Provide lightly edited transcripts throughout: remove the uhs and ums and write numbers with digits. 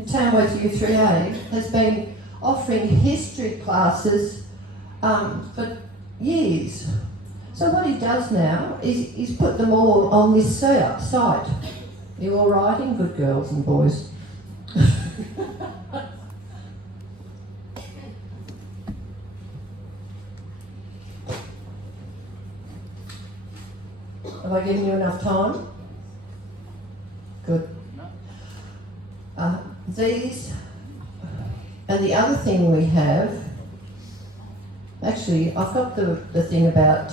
in Tamworth U3A has been offering history classes for years. So what he does now is he's put them all on this site. You all writing? Good girls and boys. Have I given you enough time? Good. These, and the other thing we have, actually, I've got the thing about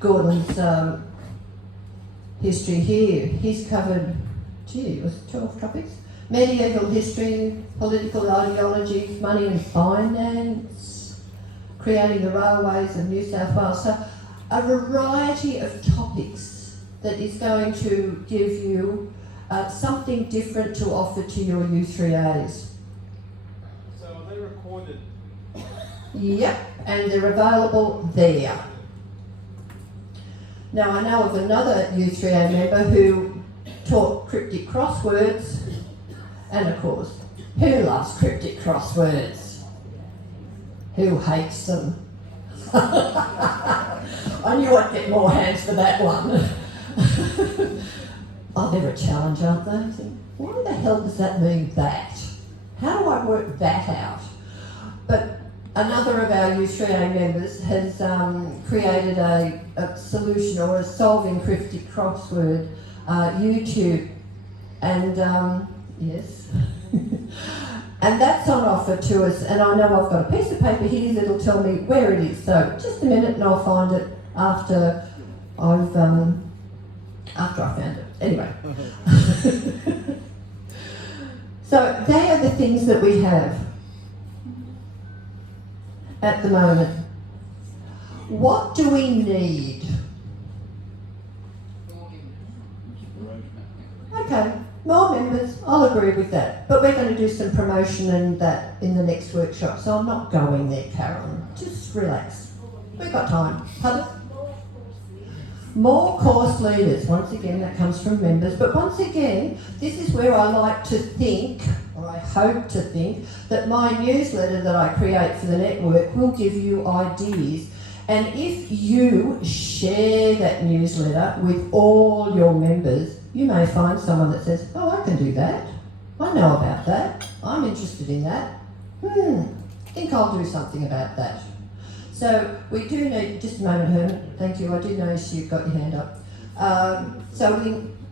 Gordon's history here. He's covered, was it 12 topics? Medieval history, political ideologies, money and finance, creating the railways of New South Wales. So a variety of topics that is going to give you something different to offer to your U3As. So are they recorded? Yep, and they're available there. Now I know of another U3A member who taught cryptic crosswords, and of course, who loves cryptic crosswords? Who hates them? I knew I'd get more hands for that one. Oh, they're a challenge, aren't they? I think, why the hell does that mean that? How do I work that out? But another of our U3A members has created a solution or a solving cryptic crossword YouTube, and yes. And that's on offer to us, and I know I've got a piece of paper here that'll tell me where it is. So just a minute and I'll find it after I found it. Anyway. So they are the things that we have at the moment. What do we need? Okay, more members, I'll agree with that. But we're going to do some promotion and that in the next workshop, so I'm not going there, Carolyn. Just relax. We've got time. Pardon? More course leaders. Once again, that comes from members. But once again, this is where I like to think, or I hope to think, that my newsletter that I create for the network will give you ideas. And if you share that newsletter with all your members, you may find someone that says, oh, I can do that. I know about that. I'm interested in that. I think I'll do something about that. So we do need, just a moment, Herman, thank you, I do notice you've got your hand up. So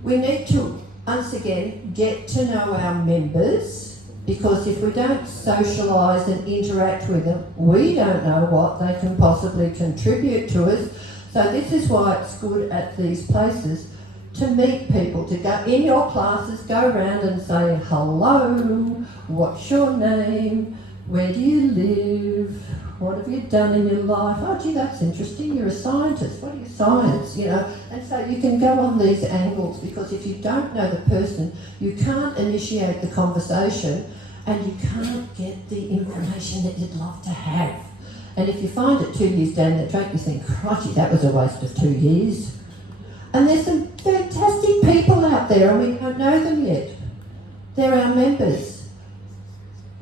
we need to, once again, get to know our members, because if we don't socialise and interact with them, we don't know what they can possibly contribute to us. So this is why it's good at these places to meet people, to go in your classes, go around and say, hello, what's your name, where do you live, what have you done in your life? Oh, gee, that's interesting. You're a scientist. What are your science? You know, and so you can go on these angles, because if you don't know the person, you can't initiate the conversation, and you can't get the information that you'd love to have. And if you find it 2 years down the track, you think, crikey, that was a waste of 2 years. And there's some fantastic people out there, and we don't know them yet. They're our members.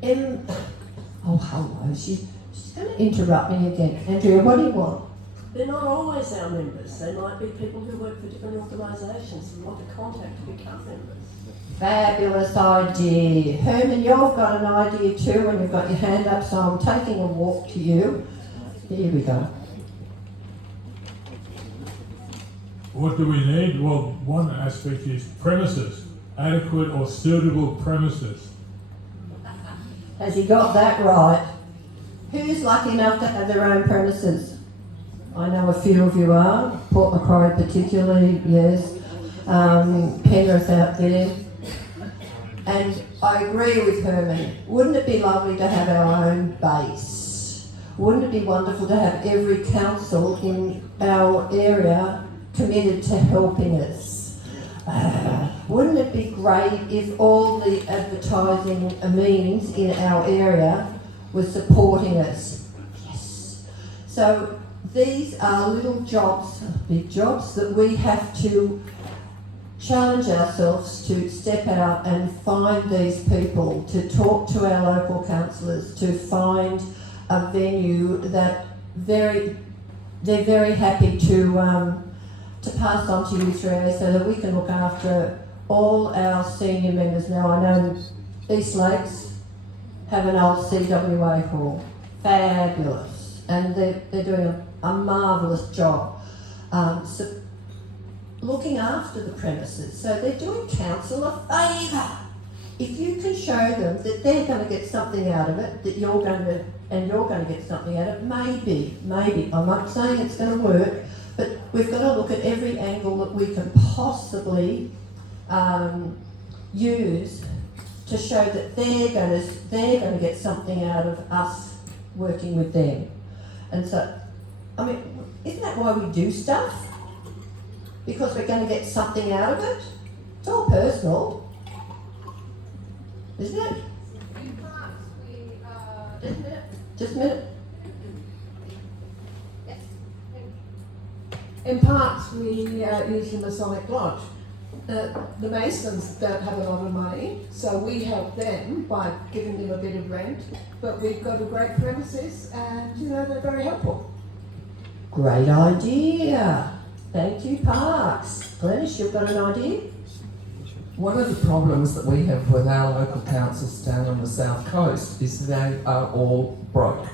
Oh, hello. She's going to interrupt me again. Andrea, what do you want? They're not always our members. They might be people who work for different organisations and want to contact to become members. Fabulous idea. Herman, you've got an idea too, and you've got your hand up, so I'm taking a walk to you. Here we go. What do we need? Well, one aspect is premises. Adequate or suitable premises. Has he got that right? Who's lucky enough to have their own premises? I know a few of you are. Port Macquarie particularly, yes. Penrith out there. And I agree with Herman. Wouldn't it be lovely to have our own base? Wouldn't it be wonderful to have every council in our area committed to helping us? Wouldn't it be great if all the advertising means in our area were supporting us? Yes. So these are little jobs, big jobs, that we have to challenge ourselves to step out and find these people, to talk to our local councillors, to find a venue that they're very happy to pass on to U3A so that we can look after all our senior members. Now I know East Lakes have an old CWA hall, fabulous, and they're doing a marvellous job. So looking after the premises, so they're doing council a favour. If you can show them that they're going to get something out of it, that you're going to get something out of it, maybe, I'm not saying it's going to work, but we've got to look at every angle that we can possibly use to show that they're going to get something out of us working with them. And so, I mean, isn't that why we do stuff? Because we're going to get something out of it? It's all personal, isn't it? In parts, we Just a minute. yes. In parts, we use the Masonic Lodge. The Masons don't have a lot of money, so we help them by giving them a bit of rent. But we've got a great premises, and they're very helpful. Great idea. Thank you, Parks. Glenys, you've got an idea? One of the problems that we have with our local councils down on the south coast is they are all broke.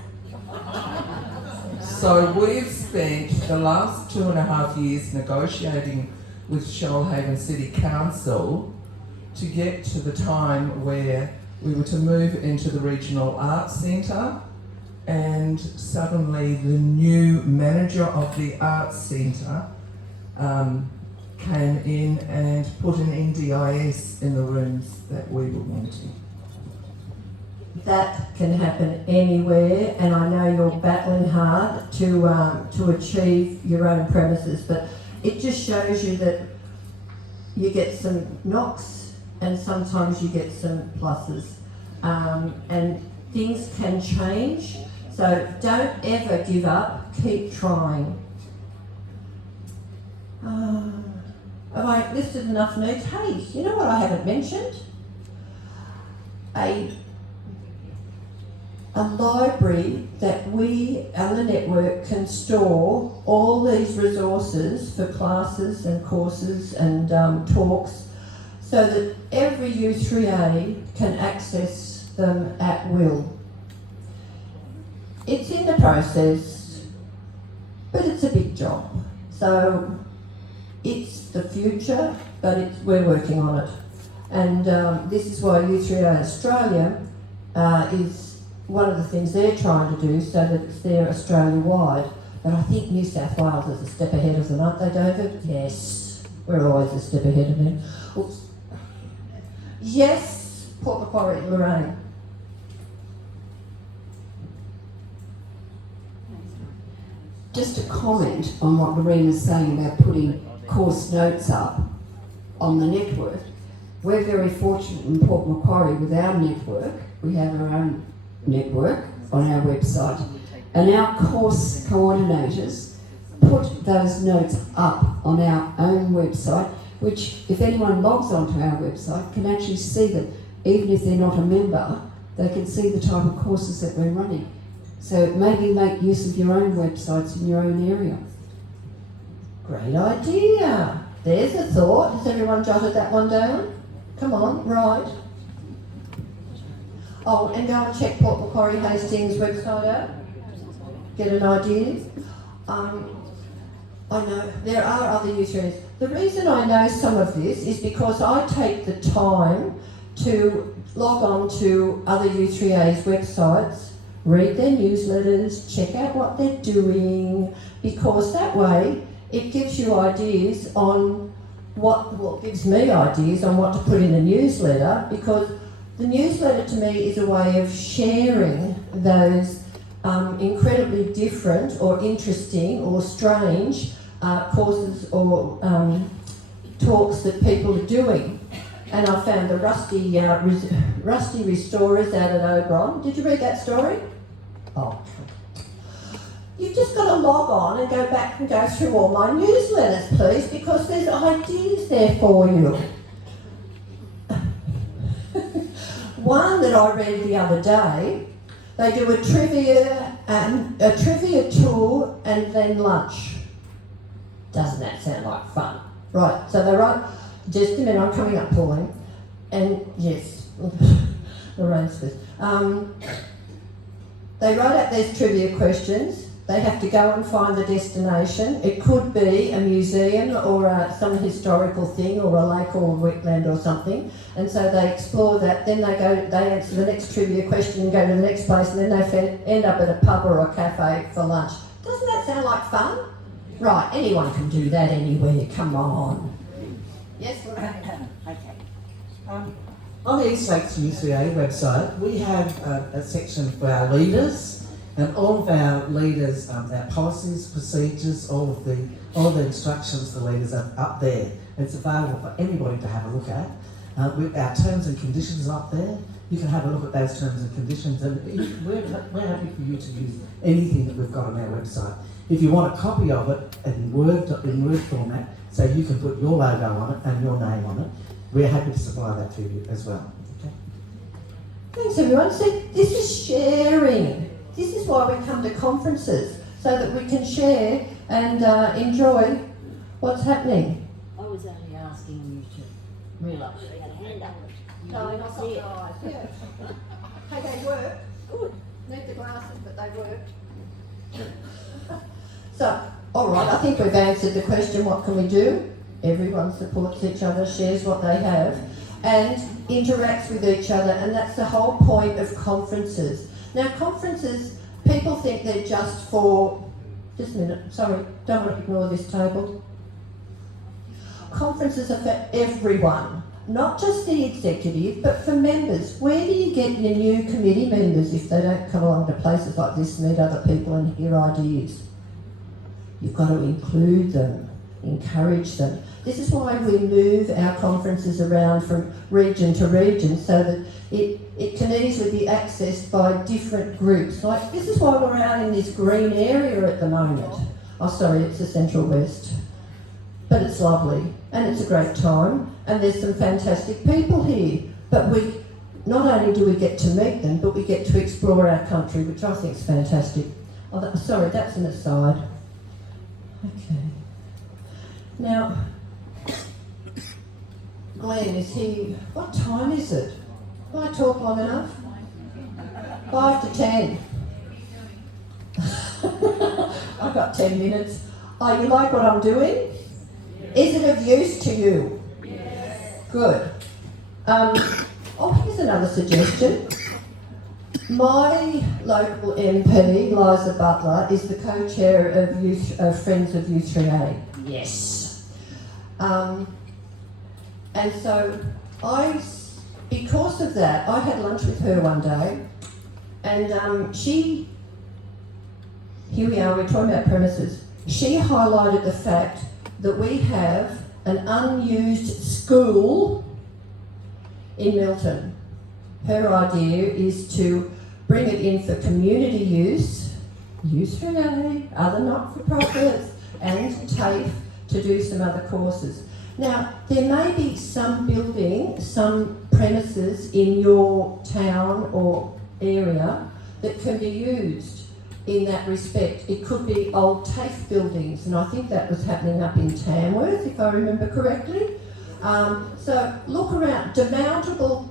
So we've spent the last 2.5 years negotiating with Shoalhaven City Council to get to the time where we were to move into the Regional Arts Centre, and suddenly the new manager of the Arts Centre came in and put an NDIS in the rooms that we were wanting. That can happen anywhere, and I know you're battling hard to achieve your own premises, but it just shows you that you get some knocks and sometimes you get some pluses, and things can change. So don't ever give up, keep trying. Have I listed enough needs? Hey, you know what I haven't mentioned? A library that we and the network can store all these resources for classes and courses and talks, so that every U3A can access them at will. It's in the process, but it's a big job. So it's the future, but we're working on it. And this is why U3A Australia is one of the things they're trying to do, so that it's there Australia-wide. But I think New South Wales is a step ahead of them, aren't they, David? Yes, we're always a step ahead of them. Oops. Yes, Port Macquarie, Lorraine. Just a comment on what Lorraine is saying about putting course notes up on the network. We're very fortunate in Port Macquarie with our network. We have our own network on our website, and our course coordinators put those notes up on our own website, which if anyone logs onto our website can actually see that even if they're not a member, they can see the type of courses that we're running. So maybe make use of your own websites in your own area. Great idea. There's a thought. Has everyone jotted that one down? Come on, right. Oh, and go and check Port Macquarie Hastings website out. Get an idea. I know there are other U3As. The reason I know some of this is because I take the time to log on to other U3A's websites, read their newsletters, check out what they're doing, because that way it gives you ideas on gives me ideas on what to put in the newsletter, because the newsletter to me is a way of sharing those incredibly different or interesting or strange courses or talks that people are doing. And I found the Rusty Restorers out at Oberon. Did you read that story? Oh. You've just got to log on and go back and go through all my newsletters, please, because there's ideas there for you. One that I read the other day, they do a trivia tour and then lunch. Doesn't that sound like fun? Right, so they write, just a minute, I'm coming up, Pauline. And yes, Lorraine's first. They write out these trivia questions. They have to go and find the destination. It could be a museum or some historical thing or a lake or a wetland or something. And so they explore that. Then they answer the next trivia question and go to the next place, and then they end up at a pub or a cafe for lunch. Doesn't that sound like fun? Right, anyone can do that anywhere. Come on. Yes, Lorraine. On the East Lakes U3A website, we have a section for our leaders, and all of our leaders, our policies, procedures, all of the instructions for leaders are up there. It's available for anybody to have a look at. Our terms and conditions are up there. You can have a look at those terms and conditions, and we're happy for you to use anything that we've got on our website. If you want a copy of it in Word format, so you can put your logo on it and your name on it, we're happy to supply that to you as well. Okay? Thanks everyone. See, this is sharing. This is why we come to conferences, so that we can share and enjoy what's happening. I was only asking you to realise you had a hand up. You No, didn't not see it. the eyes. Yeah. Hey, they work. Good. Need the glasses, but they work. So, all right. I think we've answered the question. What can we do? Everyone supports each other, shares what they have, and interacts with each other, and that's the whole point of conferences. Now, conferences, people think they're just for, just a minute, sorry, don't want to ignore this table. Conferences are for everyone, not just the executive, but for members. Where do you get your new committee members if they don't come along to places like this, meet other people and hear ideas? You've got to include them, encourage them. This is why we move our conferences around from region to region, so that it can easily be accessed by different groups. Like, this is why we're out in this green area at the moment. Oh, sorry, it's the Central West. But it's lovely, and it's a great time, and there's some fantastic people here. But we, not only do we get to meet them, but we get to explore our country, which I think is fantastic. Oh, sorry, that's an aside. Okay. Now, Glenn, is he, what time is it? Can I talk long enough? 5 to 10. I've got 10 minutes. Oh, you like what I'm doing? Is it of use to you? Yes. Good. Here's another suggestion. My local MP, Liza Butler, is the co-chair of Friends of U3A. Yes. And so because of that, I had lunch with her one day, and here we are, we're talking about premises. She highlighted the fact that we have an unused school in Milton. Her idea is to bring it in for community use, U3A, other not-for-profits, and TAFE to do some other courses. Now, there may be some building, some premises in your town or area that can be used in that respect. It could be old TAFE buildings, and I think that was happening up in Tamworth, if I remember correctly. So look around, demountables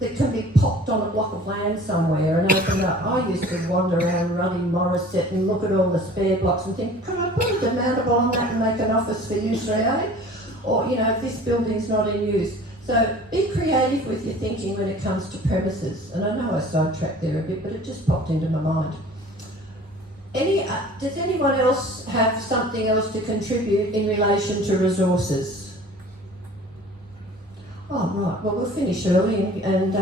that can be popped on a block of land somewhere and opened up. I used to wander around Ruddy Morisset and look at all the spare blocks and think, can I put a demountable on that and make an office for U3A? Or, if this building's not in use. So be creative with your thinking when it comes to premises. And I know I sidetracked there a bit, but it just popped into my mind. Does anyone else have something else to contribute in relation to resources? Oh, right. Well, we'll finish early and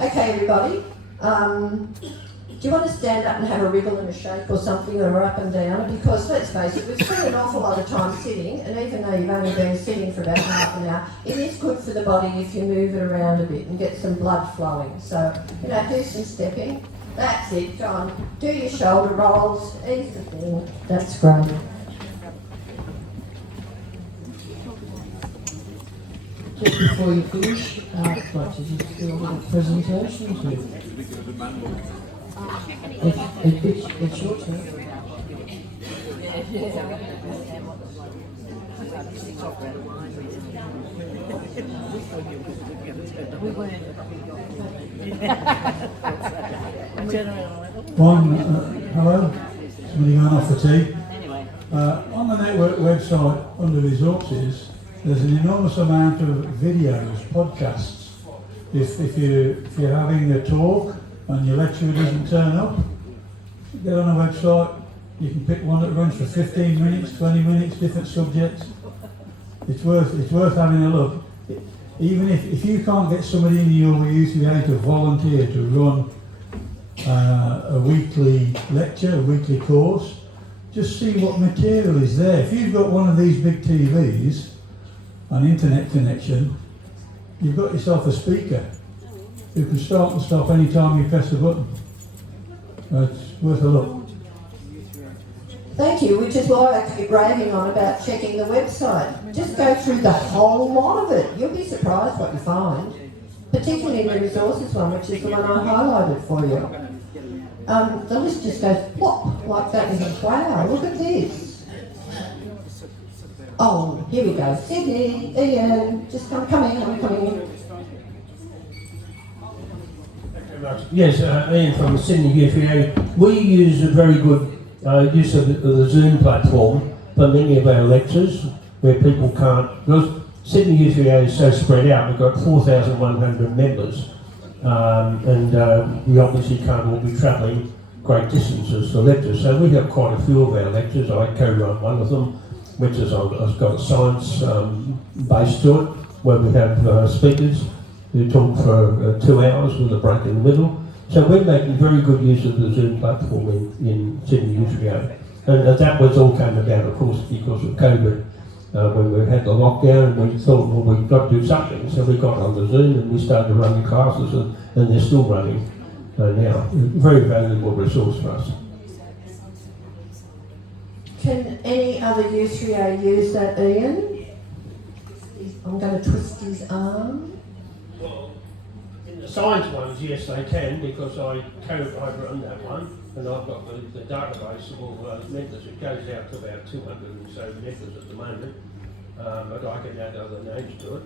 okay, everybody. Do you want to stand up and have a wriggle and a shake or something, or up and down? Because let's face it, we've spent an awful lot of time sitting, and even though you've only been sitting for about half an hour, it is good for the body if you move it around a bit and get some blood flowing. So, do some stepping. That's it, John. Do your shoulder rolls. Ease the thing. That's great. Just before you finish, I'd like to just do a little presentation to you. It's your turn. Hello, somebody going off for tea. On the network website under resources, there's an enormous amount of videos, podcasts. If you're having a talk and your lecturer doesn't turn up, get on a website. You can pick one that runs for 15 minutes, 20 minutes, different subjects. It's worth having a look. Even if you can't get somebody in your U3A to volunteer to run a weekly lecture, a weekly course, just see what material is there. If you've got one of these big TVs, an internet connection, you've got yourself a speaker who can start and stop any time you press the button. It's worth a look. Thank you, which is why I keep raving on about checking the website. Just go through the whole lot of it. You'll be surprised what you find, particularly the resources one, which is the one I highlighted for you. The list just goes plop like that. You think, wow, look at this. Oh, here we go. Sydney, Ian, just I'm coming in. Yes, Ian from Sydney U3A. We use a very good use of the Zoom platform for many of our lectures where people can't, because Sydney U3A is so spread out, we've got 4,100 members and we obviously can't all be travelling great distances for lectures, so we have quite a few of our lectures. I co-run one of them, which has got a science base to it, where we have speakers who talk for 2 hours with a break in the middle. So we're making very good use of the Zoom platform in Sydney U3A. And that was all came about, of course, because of COVID. When we had the lockdown, and we thought, well, we've got to do something. So we got on the Zoom and we started running classes, and they're still running now. Very valuable resource for us. Can any other U3A use that, Ian? I'm going to twist his arm. Well, in the science ones, yes, they can, because I run that one, and I've got the database of all those members. It goes out to about 200 and so members at the moment, but I can add other names to it.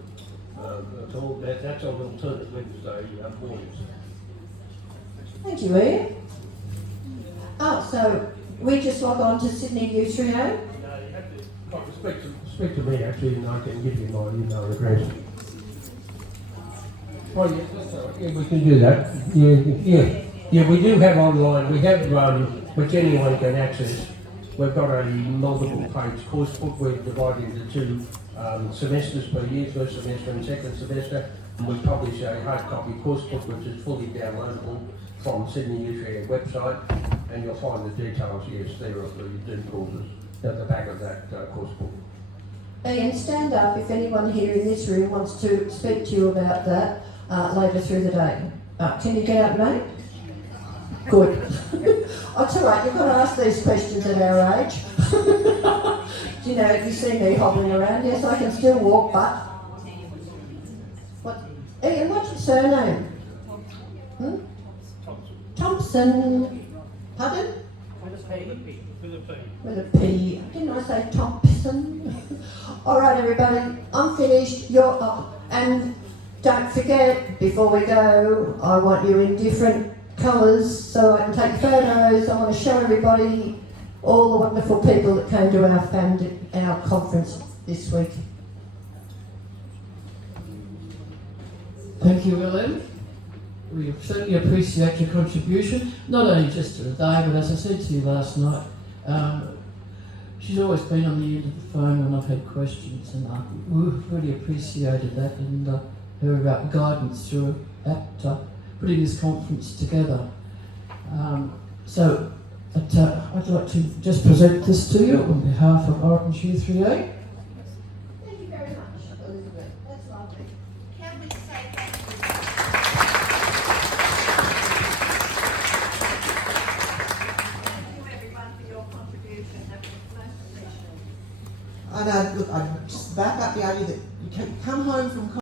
That's on alternate Wednesday mornings. Thank you, Ian. Oh, so we just log on to Sydney U3A? No, you have to speak to me actually, and I can give you my email address. Oh yeah, that's all right. Yeah, we can do that. Yeah, we do have online. We have which anyone can access. We've got a multiple-page course book. We're divided into 2 semesters per year, first semester and second semester, and we publish a hard copy course book which is fully downloadable from Sydney U3A website, and you'll find the details, yes, there of the Zoom courses at the back of that course book. Ian, stand up if anyone here in this room wants to speak to you about that later through the day. Can you get out, mate? Good. Oh, it's all right, you've got to ask these questions at our age. You know, you see me hobbling around. Yes, I can still walk, but... What? Ian, what's your surname? Thompson. Pardon? With a P. Didn't I say Thompson? All right, everybody, I'm finished. You're up. And don't forget, before we go, I want you in different colours so I can take photos. I want to show everybody all the wonderful people that came to our conference this week. Thank you, Ellen. We certainly appreciate your contribution, not only just to the day, but as I said to you last night, she's always been on the end of the phone when I've had questions, and we've really appreciated that and her guidance through putting this conference together. I'd like to just present this to you on behalf of Orange U3A. Thank you very much, Elizabeth. That's lovely. Can we say thank you? And look, I just back up the idea that you can come home from